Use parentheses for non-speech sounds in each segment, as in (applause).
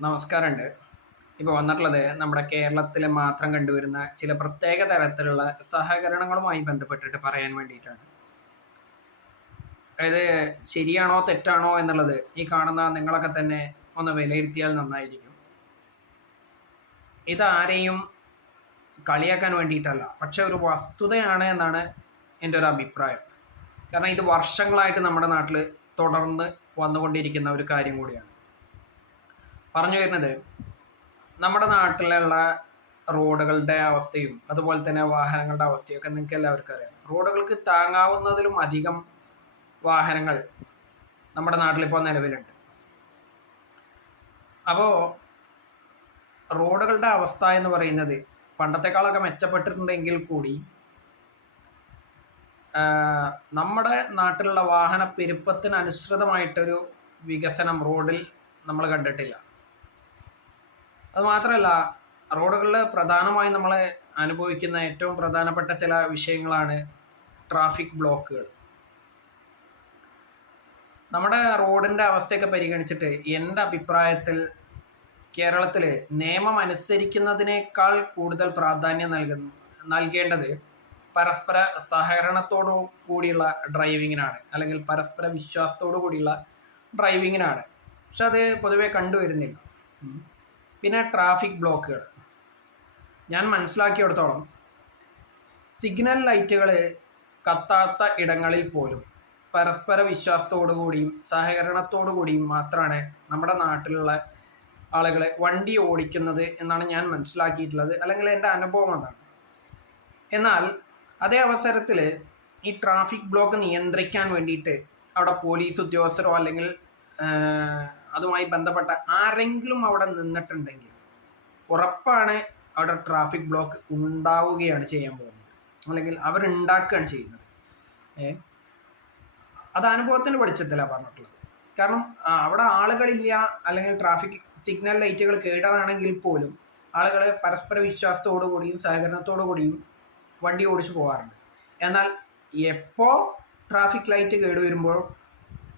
നമസ്കാരമുണ്ട്. ഇപ്പോൾ വന്നിട്ടുള്ളത് നമ്മുടെ കേരളത്തിൽ മാത്രം കണ്ടുവരുന്ന ചില പ്രത്യേക തരത്തിലുള്ള സഹകരണങ്ങളുമായി ബന്ധപ്പെട്ടിട്ട് പറയാൻ വേണ്ടിയിട്ടാണ്. അതായത് ശരിയാണോ തെറ്റാണോ എന്നുള്ളത് ഈ കാണുന്ന നിങ്ങളൊക്കെ തന്നെ ഒന്ന് വിലയിരുത്തിയാൽ നന്നായിരിക്കും. ഇതാരെയും കളിയാക്കാൻ വേണ്ടിയിട്ടല്ല പക്ഷെ ഒരു വസ്തുതയാണ് എന്നാണ് എന്റെ ഒരു അഭിപ്രായം. കാരണം ഇത് വർഷങ്ങളായിട്ട് നമ്മുടെ നാട്ടിൽ തുടർന്ന് വന്നുകൊണ്ടിരിക്കുന്ന ഒരു കാര്യം കൂടിയാണ്. പറഞ്ഞു വരുന്നത്. നമ്മുടെ നാട്ടിലുള്ള റോഡുകളുടെ അവസ്ഥയും അതുപോലെ തന്നെ വാഹനങ്ങളുടെ അവസ്ഥയും ഒക്കെ നിങ്ങൾക്ക് എല്ലാവർക്കും അറിയാം. റോഡുകൾക്ക് താങ്ങാവുന്നതിലും അധികം വാഹനങ്ങൾ നമ്മുടെ നാട്ടിലിപ്പോൾ നിലവിലുണ്ട്. അപ്പോൾ റോഡുകളുടെ അവസ്ഥ എന്ന് പറയുന്നത് പണ്ടത്തെക്കാളൊക്കെ മെച്ചപ്പെട്ടിട്ടുണ്ടെങ്കിൽ കൂടി നമ്മുടെ നാട്ടിലുള്ള വാഹന പെരുപ്പത്തിന് അനുസൃതമായിട്ടൊരു വികസനം റോഡിൽ നമ്മൾ കണ്ടിട്ടില്ല. അത് മാത്രമല്ല റോഡുകളിൽ പ്രധാനമായും നമ്മൾ അനുഭവിക്കുന്ന ഏറ്റവും പ്രധാനപ്പെട്ട ചില വിഷയങ്ങളാണ് ട്രാഫിക് ബ്ലോക്കുകൾ. നമ്മുടെ റോഡിന്റെ അവസ്ഥയൊക്കെ പരിഗണിച്ചിട്ട് എന്റെ അഭിപ്രായത്തിൽ കേരളത്തിൽ നിയമം അനുസരിക്കുന്നതിനേക്കാൾ കൂടുതൽ പ്രാധാന്യം നൽകുന്നു നൽകേണ്ടത് പരസ്പര സഹകരണത്തോടു കൂടിയുള്ള ഡ്രൈവിങ്ങിനാണ് അല്ലെങ്കിൽ പരസ്പര വിശ്വാസത്തോടു കൂടിയുള്ള ഡ്രൈവിങ്ങിനാണ്. പക്ഷെ അത് പൊതുവെ കണ്ടുവരുന്നില്ല. പിന്നെ ട്രാഫിക് ബ്ലോക്കുകൾ ഞാൻ മനസ്സിലാക്കിയെടുത്തോളം സിഗ്നൽ ലൈറ്റുകൾ കത്താത്ത ഇടങ്ങളിൽ പോലും പരസ്പര വിശ്വാസത്തോടു കൂടിയും സഹകരണത്തോടു കൂടിയും മാത്രമാണ് നമ്മുടെ നാട്ടിലുള്ള ആളുകൾ വണ്ടി ഓടിക്കുന്നത് എന്നാണ് ഞാൻ മനസ്സിലാക്കിയിട്ടുള്ളത് അല്ലെങ്കിൽ എന്റെ അനുഭവം അതാണ്. എന്നാൽ അതേ അവസരത്തിൽ ഈ ട്രാഫിക് ബ്ലോക്ക് നിയന്ത്രിക്കാൻ വേണ്ടിയിട്ട് അവിടെ പോലീസ് ഉദ്യോഗസ്ഥരോ അല്ലെങ്കിൽ അതുമായി ബന്ധപ്പെട്ട ആരെങ്കിലും അവിടെ നിന്നിട്ടുണ്ടെങ്കിൽ ഉറപ്പാണ് അവിടെ ട്രാഫിക് ബ്ലോക്ക് ഉണ്ടാവുകയാണ് ചെയ്യാൻ പോകുന്നത്. അല്ലെങ്കിൽ അവരുണ്ടാക്കുകയാണ് ചെയ്യുന്നത്. ഏ? അത് അനുഭവത്തിന്റെ വെളിച്ചത്തിലാണ് പറഞ്ഞിട്ടുള്ളത്. കാരണം അവിടെ ആളുകളില്ല അല്ലെങ്കിൽ ട്രാഫിക് സിഗ്നൽ ലൈറ്റുകൾ കേട്ടതാണെങ്കിൽ പോലും ആളുകൾ പരസ്പര വിശ്വാസത്തോടു കൂടിയും സഹകരണത്തോടു കൂടിയും വണ്ടി ഓടിച്ചു പോകാറുണ്ട്. എന്നാൽ എപ്പോൾ ട്രാഫിക് ലൈറ്റ് കേട് വരുമ്പോൾ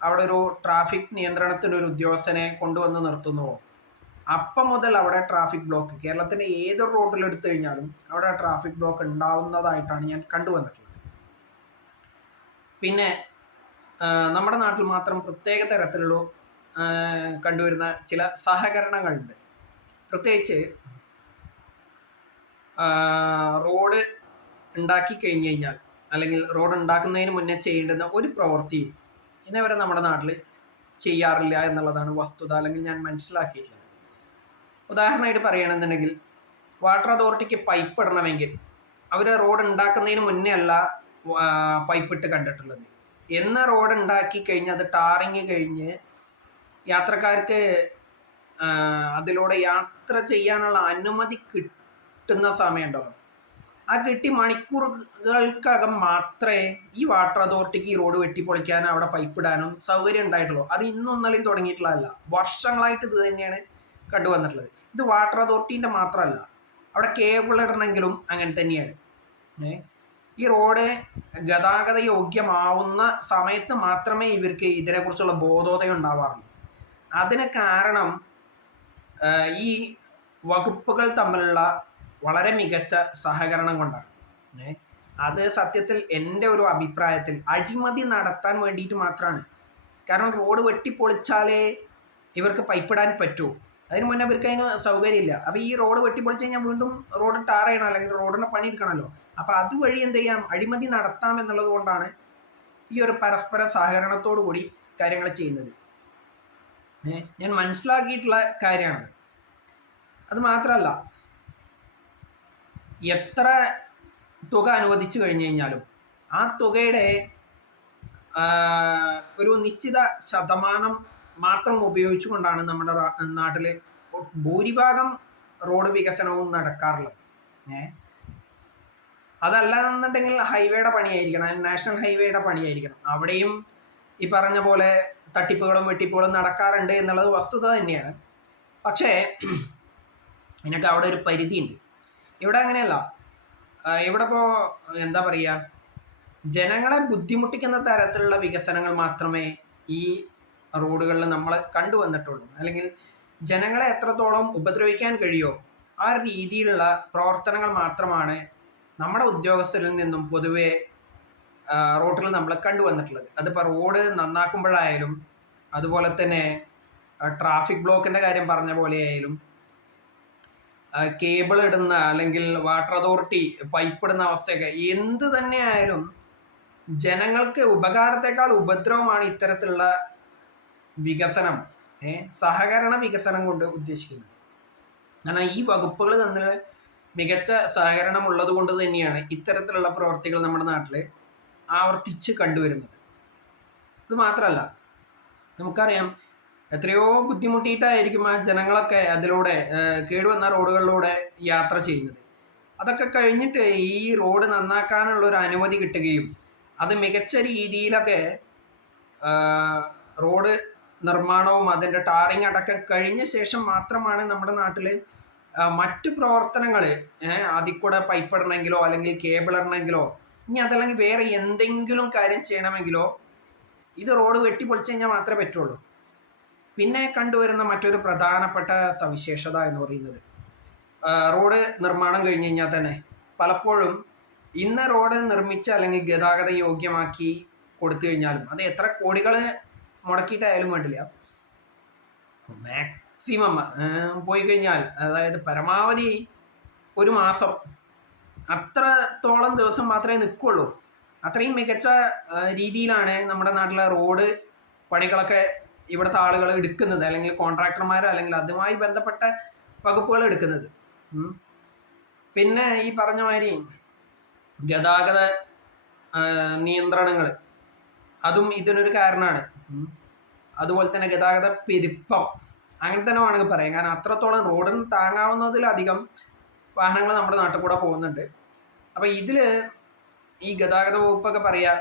അവിടെ ഒരു ട്രാഫിക് നിയന്ത്രണത്തിന് ഒരു ഉദ്യോഗസ്ഥനെ കൊണ്ടുവന്ന് നിർത്തുന്നുവോ അപ്പം മുതൽ അവിടെ ട്രാഫിക് ബ്ലോക്ക് കേരളത്തിന്റെ ഏതൊരു റോഡിൽ എടുത്തു കഴിഞ്ഞാലും അവിടെ ട്രാഫിക് ബ്ലോക്ക് ഉണ്ടാവുന്നതായിട്ടാണ് ഞാൻ കണ്ടുവന്നിട്ടുള്ളത്. പിന്നെ നമ്മുടെ നാട്ടിൽ മാത്രം പ്രത്യേക തരത്തിലുള്ള കണ്ടുവരുന്ന ചില സഹകരണങ്ങളുണ്ട്. പ്രത്യേകിച്ച് റോഡ് ഉണ്ടാക്കി കഴിഞ്ഞു കഴിഞ്ഞാൽ അല്ലെങ്കിൽ റോഡ് ഉണ്ടാക്കുന്നതിന് മുന്നേ ചെയ്യേണ്ടുന്ന ഒരു പ്രവൃത്തിയും ഇന്നേ വരെ നമ്മുടെ നാട്ടിൽ ചെയ്യാറില്ല എന്നുള്ളതാണ് വസ്തുത അല്ലെങ്കിൽ ഞാൻ മനസ്സിലാക്കിയിട്ടുള്ളത്. ഉദാഹരണമായിട്ട് പറയുകയാണെന്നുണ്ടെങ്കിൽ വാട്ടർ അതോറിറ്റിക്ക് പൈപ്പ് ഇടണമെങ്കിൽ അവർ റോഡ് ഉണ്ടാക്കുന്നതിന് മുന്നേ അല്ല പൈപ്പ് ഇട്ട് കണ്ടിട്ടുള്ളത്. എന്ന റോഡ് ഉണ്ടാക്കി കഴിഞ്ഞ് അത് ടാറിങ് കഴിഞ്ഞ് യാത്രക്കാർക്ക് അതിലൂടെ യാത്ര ചെയ്യാനുള്ള അനുമതി കിട്ടുന്ന സമയമുണ്ടല്ലോ ആ കിട്ടി മണിക്കൂറുകൾക്കകം മാത്രമേ ഈ വാട്ടർ അതോറിറ്റിക്ക് ഈ റോഡ് വെട്ടിപ്പൊളിക്കാനും അവിടെ പൈപ്പ് ഇടാനും സൗകര്യം ഉണ്ടായിട്ടുള്ളൂ. അത് ഇന്നും തുടങ്ങിയിട്ടുള്ളതല്ല. വർഷങ്ങളായിട്ട് ഇത് തന്നെയാണ് കണ്ടുവന്നിട്ടുള്ളത്. ഇത് വാട്ടർ അതോറിറ്റീന്റെ മാത്രമല്ല. അവിടെ കേബിൾ ഇടണമെങ്കിലും അങ്ങനെ തന്നെയാണ്. ഈ റോഡ് ഗതാഗത യോഗ്യമാവുന്ന സമയത്ത് മാത്രമേ ഇവർക്ക് ഇതിനെക്കുറിച്ചുള്ള ബോധോദയം ഉണ്ടാവാറുള്ളൂ. അതിന് കാരണം ഈ വകുപ്പുകൾ തമ്മിലുള്ള വളരെ മികച്ച സഹകരണം കൊണ്ടാണ്. അത് സത്യത്തിൽ എന്റെ ഒരു അഭിപ്രായത്തിൽ അഴിമതി നടത്താൻ വേണ്ടിയിട്ട് മാത്രമാണ് കാരണം റോഡ് വെട്ടിപ്പൊളിച്ചാലേ ഇവർക്ക് പൈപ്പിടാൻ പറ്റൂ. അതിന് മുന്നേ അവർക്ക് അതിന് സൗകര്യമില്ല. അപ്പോൾ ഈ റോഡ് വെട്ടിപ്പൊളിച്ച് കഴിഞ്ഞാൽ വീണ്ടും റോഡ് ടാർ ചെയ്യണം അല്ലെങ്കിൽ റോഡിന്റെ പണി എടുക്കണമല്ലോ. അപ്പോൾ അതുവഴി എന്ത് ചെയ്യാം? അഴിമതി നടത്താം എന്നുള്ളത് കൊണ്ടാണ് ഈ ഒരു പരസ്പര സഹകരണത്തോടു കൂടി കാര്യങ്ങൾ ചെയ്യുന്നത്. ഞാൻ മനസ്സിലാക്കിയിട്ടുള്ള കാര്യമാണ്. അത് മാത്രമല്ല എത്ര തുക അനുവദിച്ചു കഴിഞ്ഞു കഴിഞ്ഞാലും ആ തുകയുടെ ഒരു നിശ്ചിത ശതമാനം മാത്രം ഉപയോഗിച്ചുകൊണ്ടാണ് നമ്മുടെ നാട്ടിൽ ഭൂരിഭാഗം റോഡ് വികസനവും നടക്കാറുള്ളത്. ഏ? അതല്ല എന്നുണ്ടെങ്കിൽ ഹൈവേയുടെ പണിയായിരിക്കണം നാഷണൽ ഹൈവേയുടെ പണിയായിരിക്കണം. അവിടെയും ഈ പറഞ്ഞ പോലെ തട്ടിപ്പുകളും വെട്ടിപ്പുകളും നടക്കാറുണ്ട് എന്നുള്ളത് വസ്തുത തന്നെയാണ്. പക്ഷേ (clears throat) അതിനൊക്കെ അവിടെ ഒരു പരിധിയുണ്ട്. ഇവിടെ അങ്ങനെയല്ല. ഇവിടെ ഇപ്പോൾ എന്താ പറയുക ജനങ്ങളെ ബുദ്ധിമുട്ടിക്കുന്ന തരത്തിലുള്ള വികസനങ്ങൾ മാത്രമേ ഈ റോഡുകളിൽ നമ്മൾ കണ്ടുവന്നിട്ടുള്ളൂ അല്ലെങ്കിൽ ജനങ്ങളെ എത്രത്തോളം ഉപദ്രവിക്കാൻ കഴിയുമോ ആ രീതിയിലുള്ള പ്രവർത്തനങ്ങൾ മാത്രമാണ് നമ്മുടെ ഉദ്യോഗസ്ഥരിൽ നിന്നും പൊതുവെ റോഡിൽ നമ്മൾ കണ്ടുവന്നിട്ടുള്ളത് അതിപ്പോൾ റോഡ് നന്നാക്കുമ്പോഴായാലും അതുപോലെ തന്നെ ട്രാഫിക് ബ്ലോക്കിന്റെ കാര്യം പറഞ്ഞ പോലെ ആയാലും കേബിൾ ഇടുന്ന അല്ലെങ്കിൽ വാട്ടർ അതോറിറ്റി പൈപ്പ് ഇടുന്ന അവസ്ഥയൊക്കെ എന്ത് തന്നെ ആയാലും ജനങ്ങൾക്ക് ഉപകാരത്തെക്കാൾ ഉപദ്രവമാണ് ഇത്തരത്തിലുള്ള വികസനം സഹകരണ വികസനം കൊണ്ട് ഉദ്ദേശിക്കുന്നത്. കാരണം ഈ വകുപ്പുകൾ തമ്മിൽ മികച്ച സഹകരണം ഉള്ളത് കൊണ്ട് തന്നെയാണ് ഇത്തരത്തിലുള്ള പ്രവർത്തികൾ നമ്മുടെ നാട്ടിൽ ആവർത്തിച്ച് കണ്ടുവരുന്നത്. ഇത് മാത്രമല്ല നമുക്കറിയാം എത്രയോ ബുദ്ധിമുട്ടിയിട്ടായിരിക്കും ആ ജനങ്ങളൊക്കെ അതിലൂടെ കേടുവന്ന റോഡുകളിലൂടെ യാത്ര ചെയ്യുന്നത്. അതൊക്കെ കഴിഞ്ഞിട്ട് ഈ റോഡ് നന്നാക്കാനുള്ള ഒരു അനുമതി കിട്ടുകയും അത് മികച്ച രീതിയിലൊക്കെ റോഡ് നിർമ്മാണവും അതിന്റെ ടാറിങ് അടക്കം കഴിഞ്ഞ ശേഷം മാത്രമാണ് നമ്മുടെ നാട്ടിൽ മറ്റ് പ്രവർത്തനങ്ങൾ അതിൽ കൂടെ പൈപ്പ് ഇടണമെങ്കിലോ അല്ലെങ്കിൽ കേബിൾ ഇടണമെങ്കിലോ ഇനി അതല്ലെങ്കിൽ വേറെ എന്തെങ്കിലും കാര്യം ചെയ്യണമെങ്കിലോ ഇത് റോഡ് വെട്ടിപ്പൊളിച്ചു കഴിഞ്ഞാൽ മാത്രമേ പറ്റുള്ളൂ. പിന്നെ കണ്ടുവരുന്ന മറ്റൊരു പ്രധാനപ്പെട്ട സവിശേഷത എന്ന് പറയുന്നത് റോഡ് നിർമ്മാണം കഴിഞ്ഞ് കഴിഞ്ഞാൽ തന്നെ പലപ്പോഴും ഇന്ന് റോഡ് നിർമ്മിച്ച് അല്ലെങ്കിൽ ഗതാഗത യോഗ്യമാക്കി കൊടുത്തു കഴിഞ്ഞാലും അത് എത്ര കോടികൾ മുടക്കിയിട്ടായാലും വേണ്ടില്ല. മാക്സിമം പോയി കഴിഞ്ഞാൽ അതായത് പരമാവധി ഒരു മാസം അത്രത്തോളം ദിവസം മാത്രമേ നിൽക്കുള്ളൂ. അത്രയും മികച്ച രീതിയിലാണ് നമ്മുടെ നാട്ടിലെ റോഡ് പണികളൊക്കെ ഇവിടുത്തെ ആളുകൾ എടുക്കുന്നത് അല്ലെങ്കിൽ കോൺട്രാക്ടർമാരോ അല്ലെങ്കിൽ അതുമായി ബന്ധപ്പെട്ട വകുപ്പുകൾ എടുക്കുന്നത്. പിന്നെ ഈ പറഞ്ഞ മാതിരി ഗതാഗത നിയന്ത്രണങ്ങൾ അതും ഇതിനൊരു കാരണമാണ് അതുപോലെ തന്നെ ഗതാഗത പെരുപ്പം. അങ്ങനെ തന്നെ വേണമെങ്കിൽ പറയാം. കാരണം അത്രത്തോളം റോഡിന് താങ്ങാവുന്നതിലധികം വാഹനങ്ങൾ നമ്മുടെ നാട്ടിൽ കൂടെ പോകുന്നുണ്ട്. അപ്പോൾ ഇതിൽ ഈ ഗതാഗത വകുപ്പൊക്കെ പറയാ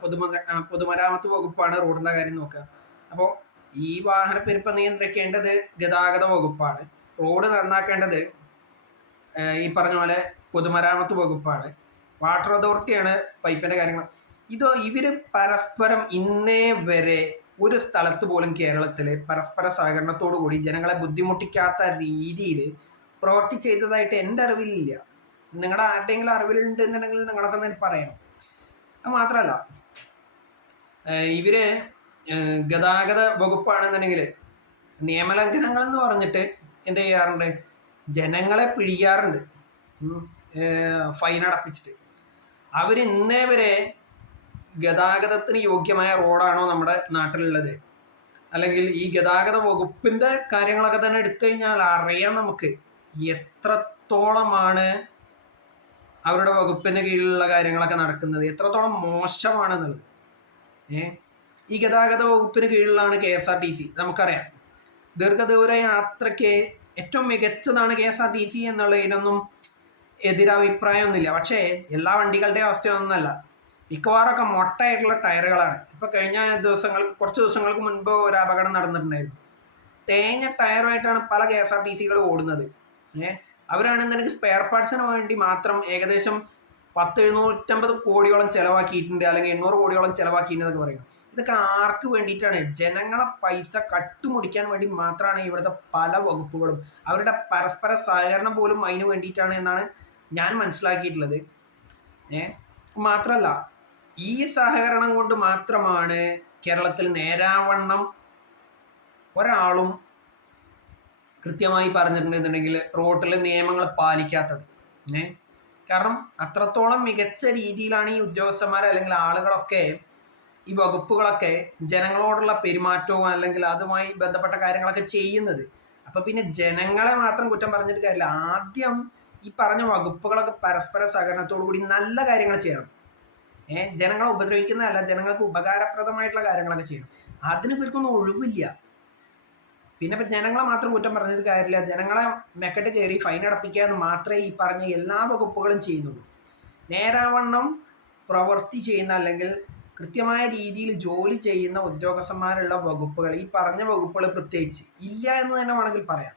പൊതുമ പൊതുമരാമത്ത് വകുപ്പാണ് റോഡിന്റെ കാര്യം നോക്കുക. അപ്പോൾ ഈ വാഹന വാഹനപ്പെരുപ്പം നിയന്ത്രിക്കേണ്ടത് ഗതാഗത വകുപ്പാണ്. റോഡ് നന്നാക്കേണ്ടത് ഈ പറഞ്ഞ പോലെ പൊതുമരാമത്ത് വകുപ്പാണ്. വാട്ടർ അതോറിറ്റിയാണ് പൈപ്പിന്റെ കാര്യങ്ങൾ. ഇത് ഇവർ പരസ്പരം ഇന്നേ വരെ ഒരു സ്ഥലത്ത് പോലും കേരളത്തിൽ പരസ്പര സഹകരണത്തോടു കൂടി ജനങ്ങളെ ബുദ്ധിമുട്ടിക്കാത്ത രീതിയിൽ പ്രവർത്തി ചെയ്തതായിട്ട് എന്റെ അറിവിലില്ല. നിങ്ങളുടെ ആരുടെയെങ്കിലും അറിവിലുണ്ട് എന്നുണ്ടെങ്കിൽ നിങ്ങളൊക്കെ പറയണം. അത് മാത്രമല്ല ഇവർ ഗതാഗത വകുപ്പാണെന്നുണ്ടെങ്കിൽ നിയമലംഘനങ്ങൾ എന്ന് പറഞ്ഞിട്ട് എന്ത് ചെയ്യാറുണ്ട്? ജനങ്ങളെ പിഴിയാറുണ്ട്. ഫൈൻ അടപ്പിച്ചിട്ട്. അവർ ഇന്നേ വരെ ഗതാഗതത്തിന് യോഗ്യമായ റോഡാണോ നമ്മുടെ നാട്ടിലുള്ളത്? അല്ലെങ്കിൽ ഈ ഗതാഗത വകുപ്പിന്റെ കാര്യങ്ങളൊക്കെ തന്നെ എടുത്തു കഴിഞ്ഞാൽ അറിയാം നമുക്ക് എത്രത്തോളമാണ് അവരുടെ വകുപ്പിന് കീഴിലുള്ള കാര്യങ്ങളൊക്കെ നടക്കുന്നത് എത്രത്തോളം മോശമാണെന്നുള്ളത്. ഏ? ഈ ഗതാഗത വകുപ്പിന് കീഴിലാണ് K S R T C. നമുക്കറിയാം. ദീർഘദൂര യാത്രയ്ക്ക് ഏറ്റവും മികച്ചതാണ് K S R T C എന്നുള്ളതിനൊന്നും എതിരഭിപ്രായമൊന്നുമില്ല. പക്ഷേ എല്ലാ വണ്ടികളുടെ അവസ്ഥയൊന്നുമല്ല. മിക്കവാറൊക്കെ മൊട്ടയായിട്ടുള്ള ടയറുകളാണ്. ഇപ്പൊ കഴിഞ്ഞ ദിവസങ്ങൾ കുറച്ച് ദിവസങ്ങൾക്ക് മുൻപ് ഒരു അപകടം നടന്നിട്ടുണ്ടായിരുന്നു. തേങ്ങ ടയറുമായിട്ടാണ് പല കെ എസ് ആർ ടി സികൾ ഓടുന്നത്. ഏഹ് അവരാണെന്നുണ്ടെങ്കിൽ സ്പെയർ പാർട്സിന് വേണ്ടി മാത്രം ഏകദേശം പത്ത് എഴുന്നൂറ്റമ്പത് കോടിയോളം ചിലവാക്കിയിട്ടുണ്ട് അല്ലെങ്കിൽ എണ്ണൂറ് കോടിയോളം ചിലവാക്കിയിട്ടുണ്ട് പറയും. ഇതൊക്കെ ആർക്ക് വേണ്ടിയിട്ടാണ്? ജനങ്ങളെ പൈസ കട്ടുമുടിക്കാൻ വേണ്ടി മാത്രമാണ് ഇവിടുത്തെ പല വകുപ്പുകളും. അവരുടെ പരസ്പര സഹകരണം പോലും അതിന് വേണ്ടിയിട്ടാണ് എന്നാണ് ഞാൻ മനസ്സിലാക്കിയിട്ടുള്ളത്. ഏ? മാത്രമല്ല ഈ സഹകരണം കൊണ്ട് മാത്രമാണ് കേരളത്തിൽ നേരാവണ്ണം ഒരാളും കൃത്യമായി പറഞ്ഞിട്ടുണ്ടെന്നുണ്ടെങ്കിൽ റോട്ടിലെ നിയമങ്ങൾ പാലിക്കാത്തത്. ഏ? കാരണം അത്രത്തോളം മികച്ച രീതിയിലാണ് ഈ ഉദ്യോഗസ്ഥന്മാർ അല്ലെങ്കിൽ ആളുകളൊക്കെ ഈ വകുപ്പുകളൊക്കെ ജനങ്ങളോടുള്ള പെരുമാറ്റവും അല്ലെങ്കിൽ അതുമായി ബന്ധപ്പെട്ട കാര്യങ്ങളൊക്കെ ചെയ്യുന്നത്. അപ്പൊ പിന്നെ ജനങ്ങളെ മാത്രം കുറ്റം പറഞ്ഞിട്ട് കാര്യമില്ല. ആദ്യം ഈ പറഞ്ഞ വകുപ്പുകളൊക്കെ പരസ്പര സഹകരണത്തോടു കൂടി നല്ല കാര്യങ്ങൾ ചെയ്യണം. ഏഹ് ജനങ്ങളെ ഉപദ്രവിക്കുന്നതല്ല ജനങ്ങൾക്ക് ഉപകാരപ്രദമായിട്ടുള്ള കാര്യങ്ങളൊക്കെ ചെയ്യണം. അതിന് ഇവർക്കൊന്നും ഒഴിവില്ല. പിന്നെ ഇപ്പം ജനങ്ങളെ മാത്രം കുറ്റം പറഞ്ഞിട്ട് കാര്യമില്ല. ജനങ്ങളെ മെക്കെട്ട് കയറി ഫൈൻ അടപ്പിക്കുക എന്ന് മാത്രമേ ഈ പറഞ്ഞ എല്ലാ വകുപ്പുകളും ചെയ്യുന്നുള്ളൂ. നേരാവണ്ണം പ്രവൃത്തി ചെയ്യുന്ന അല്ലെങ്കിൽ കൃത്യമായ രീതിയിൽ ജോലി ചെയ്യുന്ന ഉദ്യോഗസ്ഥന്മാരുള്ള വകുപ്പുകൾ ഈ പറഞ്ഞ വകുപ്പുകൾ പ്രത്യേകിച്ച് ഇല്ല എന്ന് തന്നെ വേണമെങ്കിൽ പറയാം.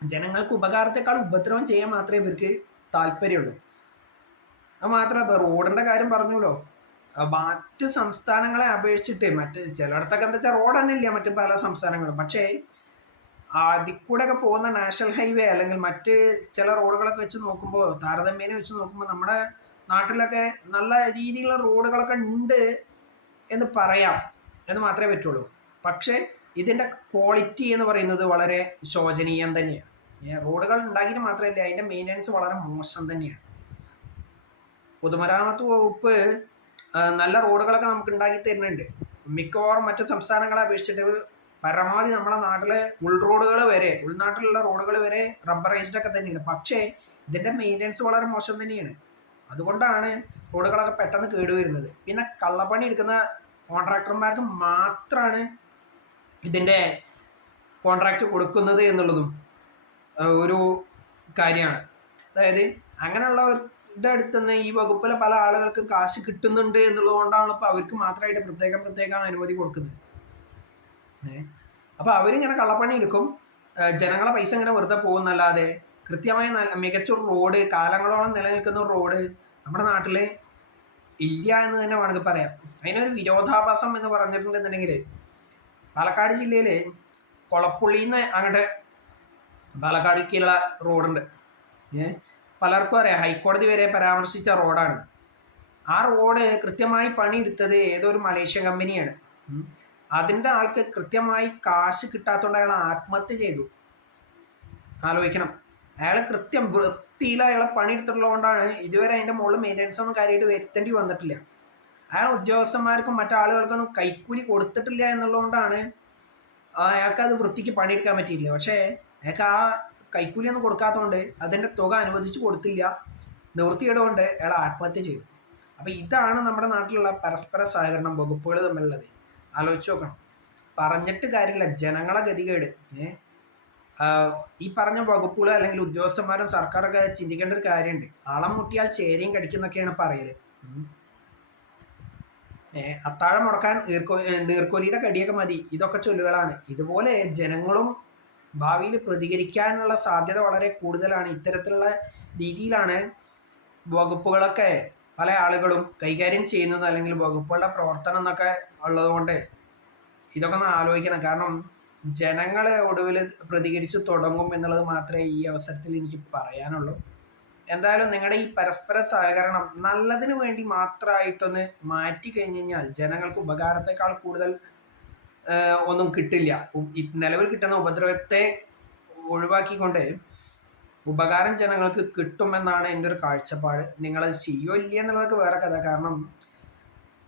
ജനങ്ങൾക്ക് ഉപകാരത്തെക്കാൾ ഉപദ്രവം ചെയ്യാൻ മാത്രമേ ഇവർക്ക് താല്പര്യമുള്ളൂ. അത് മാത്രമല്ല റോഡിന്റെ കാര്യം പറഞ്ഞല്ലോ മറ്റ് സംസ്ഥാനങ്ങളെ അപേക്ഷിച്ചിട്ട് മറ്റ് ചിലയിടത്തൊക്കെ എന്താ വെച്ചാൽ റോഡ് തന്നെ ഇല്ല മറ്റു പല സംസ്ഥാനങ്ങളും. പക്ഷേ അതിൽ കൂടെ ഒക്കെ പോകുന്ന നാഷണൽ ഹൈവേ അല്ലെങ്കിൽ മറ്റ് ചില റോഡുകളൊക്കെ വെച്ച് നോക്കുമ്പോൾ താരതമ്യേന വെച്ച് നോക്കുമ്പോൾ നമ്മുടെ നാട്ടിലൊക്കെ നല്ല രീതിയിലുള്ള റോഡുകളൊക്കെ ഉണ്ട് എന്ന് പറയാം എന്ന് മാത്രമേ പറ്റുള്ളൂ. പക്ഷേ ഇതിന്റെ ക്വാളിറ്റി എന്ന് പറയുന്നത് വളരെ ശോചനീയം തന്നെയാണ്. റോഡുകൾ ഉണ്ടാക്കിയിട്ട് മാത്രമല്ല അതിന്റെ മെയിന്റനൻസ് വളരെ മോശം തന്നെയാണ്. പൊതുമരാമത്ത് വകുപ്പ് നല്ല റോഡുകളൊക്കെ നമുക്ക് ഉണ്ടാക്കി തരുന്നുണ്ട്. മിക്കവാറും മറ്റ് സംസ്ഥാനങ്ങളെ അപേക്ഷിച്ചിട്ട് പരമാവധി നമ്മുടെ നാട്ടിലെ ഉൾറോഡുകൾ വരെ ഉൾനാട്ടിലുള്ള റോഡുകൾ വരെ റബ്ബറൈസ്ഡ് ഒക്കെ തന്നെയാണ്. പക്ഷേ ഇതിന്റെ മെയിന്റനൻസ് വളരെ മോശം തന്നെയാണ്. അതുകൊണ്ടാണ് റോഡുകളൊക്കെ പെട്ടെന്ന് കേടുവരുന്നത് പിന്നെ കള്ളപ്പണി എടുക്കുന്ന കോൺട്രാക്ടർമാർക്ക് മാത്രമാണ് ഇതിന്റെ കോൺട്രാക്റ്റ് കൊടുക്കുന്നത് എന്നുള്ളതും ഒരു കാര്യമാണ്. അതായത് അങ്ങനെയുള്ളവരുടെ അടുത്ത് നിന്ന് ഈ വകുപ്പിലെ പല ആളുകൾക്കും കാശ് കിട്ടുന്നുണ്ട് എന്നുള്ളത് കൊണ്ടാണ് ഇപ്പോൾ അവർക്ക് മാത്രമായിട്ട് പ്രത്യേകം പ്രത്യേകം അനുമതി കൊടുക്കുന്നത്. അപ്പൊ അവരിങ്ങനെ കള്ളപ്പണി എടുക്കും. ജനങ്ങളെ പൈസ ഇങ്ങനെ വെറുതെ പോകുന്നല്ലാതെ കൃത്യമായ നല്ല മികച്ച റോഡ് കാലങ്ങളോളം നിലനിൽക്കുന്ന റോഡ് നമ്മുടെ നാട്ടിൽ ഇല്ല എന്ന് തന്നെ വേണമെങ്കിൽ പറയാം. അതിനൊരു വിരോധാഭാസം എന്ന് പറഞ്ഞിട്ടുണ്ടെന്നുണ്ടെങ്കിൽ പാലക്കാട് ജില്ലയിൽ കൊളപ്പുള്ളിന്ന് അങ്ങോട്ട് പാലക്കാടേക്കുള്ള റോഡുണ്ട്. ഏ? പലർക്കും അറിയാം. ഹൈക്കോടതി വരെ പരാമർശിച്ച റോഡാണ് ആ റോഡ് കൃത്യമായി പണിയെടുത്തത് ഏതൊരു ഒരു മലേഷ്യൻ കമ്പനിയാണ്. അതിന്റെ ആൾക്ക് കൃത്യമായി കാശ് കിട്ടാത്തതുകൊണ്ട് അയാൾ ആത്മഹത്യ ചെയ്തു. ആലോചിക്കണം. അയാൾ കൃത്യം വൃത്തിയിൽ അയാളെ പണിയെടുത്തിട്ടുള്ളതുകൊണ്ടാണ് ഇതുവരെ അതിന്റെ മുകളിൽ മെയിന്റനൻസ് ഒന്നും കാര്യമായിട്ട് വരുത്തേണ്ടി വന്നിട്ടില്ല. അയാൾ ഉദ്യോഗസ്ഥന്മാർക്കും മറ്റാളുകൾക്കൊന്നും കൈക്കൂലി കൊടുത്തിട്ടില്ല എന്നുള്ളതുകൊണ്ടാണ് അയാൾക്ക് അത് വൃത്തിക്ക് പണിയെടുക്കാൻ പറ്റിയില്ല പക്ഷേ അയാൾക്ക് ആ കൈക്കൂലി ഒന്നും കൊടുക്കാത്തതുകൊണ്ട് അതിന്റെ തുക അനുവദിച്ചു കൊടുത്തില്ല. നിവൃത്തിയുടെ കൊണ്ട് അയാൾ ആത്മഹത്യ ചെയ്തു. അപ്പോൾ ഇതാണ് നമ്മുടെ നാട്ടിലുള്ള പരസ്പര സഹകരണം വകുപ്പുകൾ തമ്മിലുള്ളത്. ആലോചിച്ച് നോക്കണം. പറഞ്ഞിട്ട് കാര്യമില്ല. ജനങ്ങളെ ഗതികേട്. ഈ പറഞ്ഞ വകുപ്പുകൾ അല്ലെങ്കിൽ ഉദ്യോഗസ്ഥന്മാരും സർക്കാരൊക്കെ ചിന്തിക്കേണ്ട ഒരു കാര്യമുണ്ട്. ആളം മുട്ടിയാൽ ചേരയും കടിക്കുന്നൊക്കെയാണ് പറയൽ. അത്താഴം മുടക്കാൻ ഈർക്കോ നീർക്കോലിയുടെ കടിയൊക്കെ മതി. ഇതൊക്കെ ചൊല്ലുകളാണ്. ഇതുപോലെ ജനങ്ങളും ഭാവിയിൽ പ്രതികരിക്കാനുള്ള സാധ്യത വളരെ കൂടുതലാണ്. ഇത്തരത്തിലുള്ള രീതിയിലാണ് വകുപ്പുകളൊക്കെ പല ആളുകളും കൈകാര്യം ചെയ്യുന്നത് അല്ലെങ്കിൽ വകുപ്പുകളുടെ പ്രവർത്തനം എന്നൊക്കെ ഉള്ളതുകൊണ്ട് ഇതൊക്കെ ഒന്ന് ആലോചിക്കണം. കാരണം ജനങ്ങൾ ഒടുവിൽ പ്രതികരിച്ചു തുടങ്ങും എന്നുള്ളത് മാത്രമേ ഈ അവസരത്തിൽ എനിക്ക് പറയാനുള്ളൂ. എന്തായാലും നിങ്ങളുടെ ഈ പരസ്പര സഹകരണം നല്ലതിനു വേണ്ടി മാത്രമായിട്ടൊന്ന് മാറ്റി കഴിഞ്ഞു കഴിഞ്ഞാൽ ജനങ്ങൾക്ക് ഉപകാരത്തെക്കാൾ കൂടുതൽ ഒന്നും കിട്ടില്ല. നിലവിൽ കിട്ടുന്ന ഉപദ്രവത്തെ ഒഴിവാക്കിക്കൊണ്ട് ഉപകാരം ജനങ്ങൾക്ക് കിട്ടുമെന്നാണ് എന്റെ ഒരു കാഴ്ചപ്പാട്. നിങ്ങളത് ചെയ്യോ ഇല്ല എന്നുള്ളതൊക്കെ വേറെ കഥ. കാരണം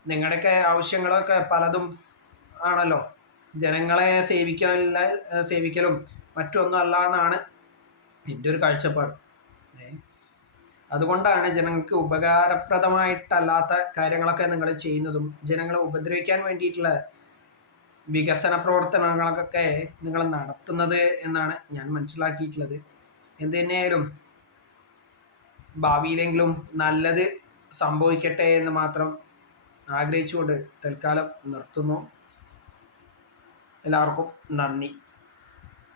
നിങ്ങളുടെയൊക്കെ ആവശ്യങ്ങളൊക്കെ പലതും ആണല്ലോ. ജനങ്ങളെ സേവിക്കല സേവിക്കലും മറ്റൊന്നും അല്ല എന്നാണ് എന്റെ ഒരു കാഴ്ചപ്പാട്. അതുകൊണ്ടാണ് ജനങ്ങൾക്ക് ഉപകാരപ്രദമായിട്ടല്ലാത്ത കാര്യങ്ങളൊക്കെ നിങ്ങൾ ചെയ്യുന്നതും ജനങ്ങളെ ഉപദ്രവിക്കാൻ വേണ്ടിയിട്ടുള്ള വികസന പ്രവർത്തനങ്ങൾക്കൊക്കെ നിങ്ങൾ നടത്തുന്നത് എന്നാണ് ഞാൻ മനസ്സിലാക്കിയിട്ടുള്ളത്. എന്ത് തന്നെയായാലും ഭാവിയിലെങ്കിലും നല്ലത് സംഭവിക്കട്ടെ എന്ന് മാത്രം ആഗ്രഹിച്ചുകൊണ്ട് തൽക്കാലം നിർത്തുന്നു. എല്ലാവർക്കും നന്ദി.